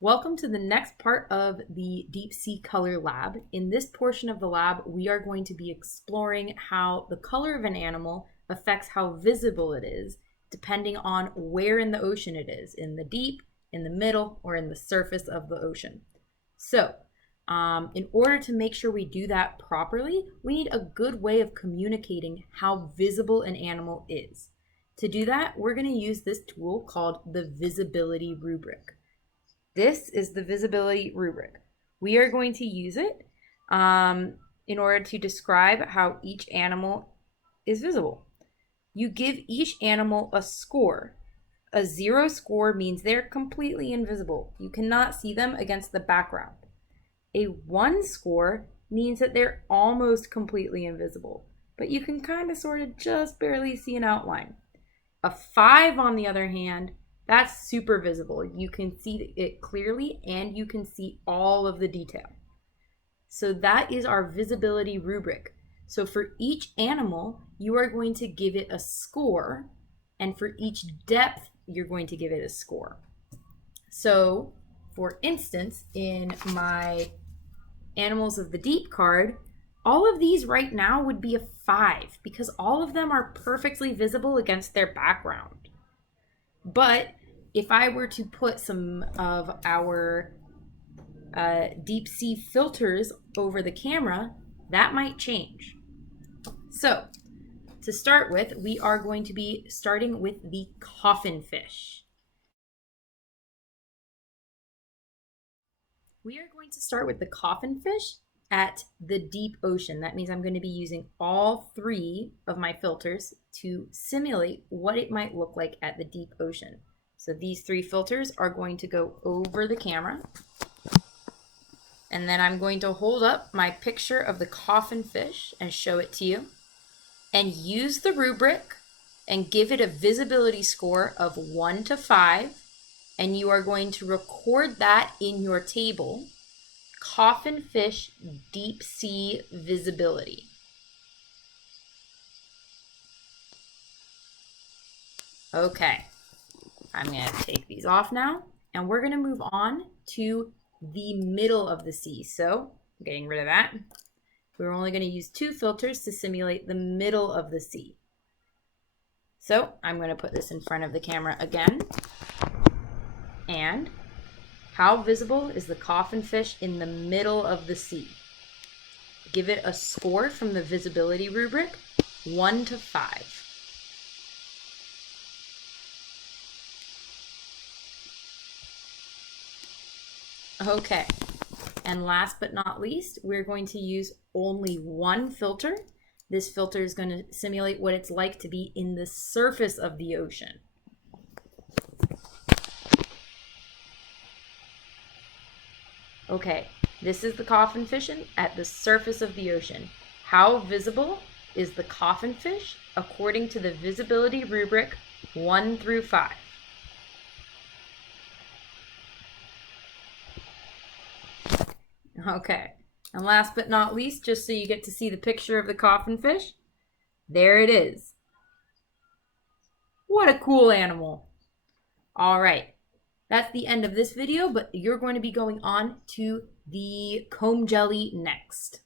Welcome to the next part of the Deep Sea Color Lab. In this portion of the lab, we are going to be exploring how the color of an animal affects how visible it is, depending on where in the ocean it is, in the deep, in the middle, or in the surface of the ocean. So, in order to make sure we do that properly, we need a good way of communicating how visible an animal is. To do that, we're going to use this tool called the visibility rubric. This is the visibility rubric. We are going to use it in order to describe how each animal is visible. You give each animal a score. A 0 score means they're completely invisible. You cannot see them against the background. A 1 score means that they're almost completely invisible, but you can kind of sort of just barely see an outline. A 5, on the other hand, that's super visible. You can see it clearly and you can see all of the detail. So that is our visibility rubric. So for each animal, you are going to give it a score, and for each depth, you're going to give it a score. So for instance, in my Animals of the Deep card, all of these right now would be a 5 because all of them are perfectly visible against their background. But if I were to put some of our deep sea filters over the camera, that might change. So to start with, we are going to be starting with the coffinfish. We are going to start with the coffinfish at the deep ocean. That means I'm going to be using all 3 of my filters to simulate what it might look like at the deep ocean. So these 3 filters are going to go over the camera. And then I'm going to hold up my picture of the coffinfish and show it to you. And use the rubric and give it a visibility score of 1 to 5. And you are going to record that in your table, coffinfish deep sea visibility. Okay, I'm going to take these off now, and we're going to move on to the middle of the sea. So I'm getting rid of that. We're only going to use 2 filters to simulate the middle of the sea. So I'm going to put this in front of the camera again. And how visible is the coffinfish in the middle of the sea? Give it a score from the visibility rubric, 1 to 5. Okay, and last but not least, we're going to use only 1 filter. This filter is going to simulate what it's like to be in the surface of the ocean. Okay, this is the coffinfish at the surface of the ocean. How visible is the coffinfish according to the visibility rubric 1 through 5? Okay, and last but not least, just so you get to see the picture of the coffinfish, there it is. What a cool animal. All right. That's the end of this video, but you're going to be going on to the comb jelly next.